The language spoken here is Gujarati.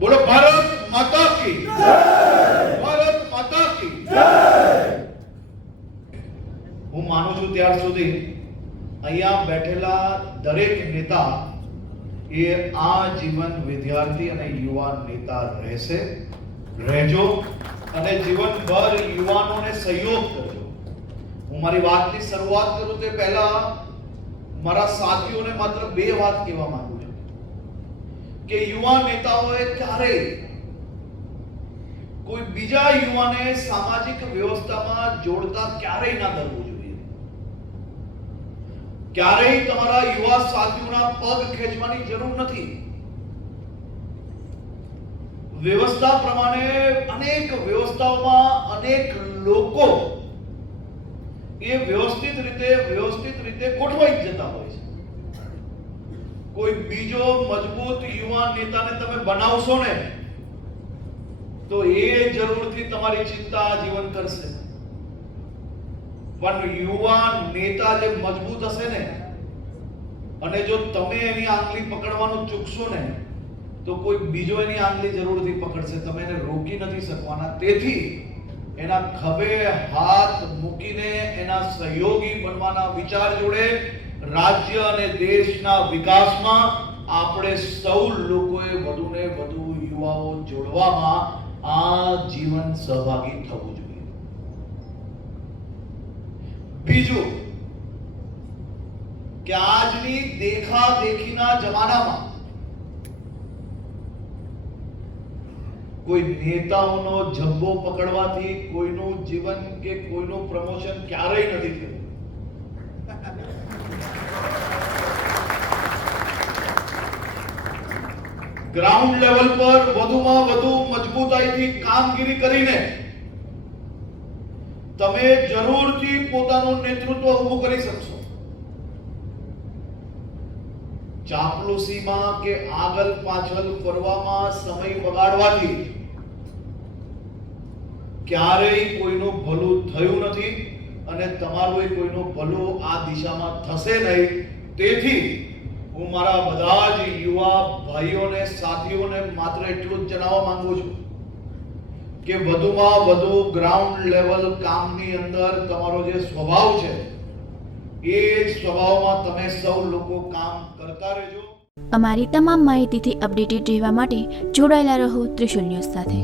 બોલો ભારત માતા કી જય, ભારત માતા કી જય। હું માનું છું ત્યાર સુધી અહીંયા બેઠેલા દરેક નેતા એ આજીવન વિદ્યાર્થી અને યુવાન નેતા રહેશે, રહેજો અને જીવનભર યુવાનોને સહયોગ કરજો। હું મારી વાતની શરૂઆત કરું તે પહેલા મારા સાથીઓને માત્ર બે વાત કહેવા માંગુ છું કે યુવા નેતાઓએ ક્યારેય કોઈ બીજા યુવાને સામાજિક વ્યવસ્થામાં જોડતા ક્યારેય ના કરવું જોઈએ। ક્યારેય તમારા યુવા સાથીઓના પગ ખેંચવાની જરૂર નથી। વ્યવસ્થા પ્રમાણે અનેક વ્યવસ્થાઓમાં અનેક લોકો એ વ્યવસ્થિત રીતે ગોઠવાઈ જતા હોય છે। કોઈ બીજો મજબૂત યુવાન નેતાને તમે બનાવશો ને તો એ જરૂરથી તમારી ચિંતા આજીવન કરશે, પણ યુવાન નેતા જે મજબૂત હશે ને અને જો તમે એની આંગળી પકડવાનું ચૂકશો ને તો કોઈ બીજો એની આંગળી જરૂરથી પકડશે, તમે એને રોકી નથી શકવાના। તેથી એના ખભે હાથ મૂકીને એના સહયોગી બનવાના વિચાર જોડે રાજ્ય અને દેશના વિકાસમાં આપણે સૌ લોકોએ વધુને વધુ યુવાઓ જોડવામાં આ જીવન સહભાગી થવું જોઈએ। બીજું કે આજની દેખાદેખીના જમાનામાં કોઈ નેતાઓનો જબ્બો પકડવાથી કોઈનું જીવન કે કોઈનું પ્રમોશન ક્યારેય નથી થયું। ગ્રાઉન્ડ લેવલ પર વધુમાં વધુ મજબૂતાઈથી કામગીરી કરીને તમે જરૂરથી પોતાનું નેતૃત્વ ઊભું કરી શકશો। ચાપલુસીમાં કે આગળ પાછળ ફરવામાં સમય બગાડવાથી ક્યારેય કોઈનું ભલું થયું નથી અને તમારું કોઈનું ભલું આ દિશામાં થશે નહીં। તેથી હું મારા બધા જ યુવા ભાઈઓને સાથીઓને માત્ર એટલું જ જણાવવા માંગુ છું કે વધુમાં વધુ ગ્રાઉન્ડ લેવલ કામની અંદર તમારો જે સ્વભાવ છે એ સ્વભાવમાં તમે સૌ લોકો કામ કરતા રહેજો। અમારી તમામ માહિતીથી અપડેટેડ રહેવા માટે જોડાયેલા રહો ત્રિશુલ ન્યૂઝ સાથે।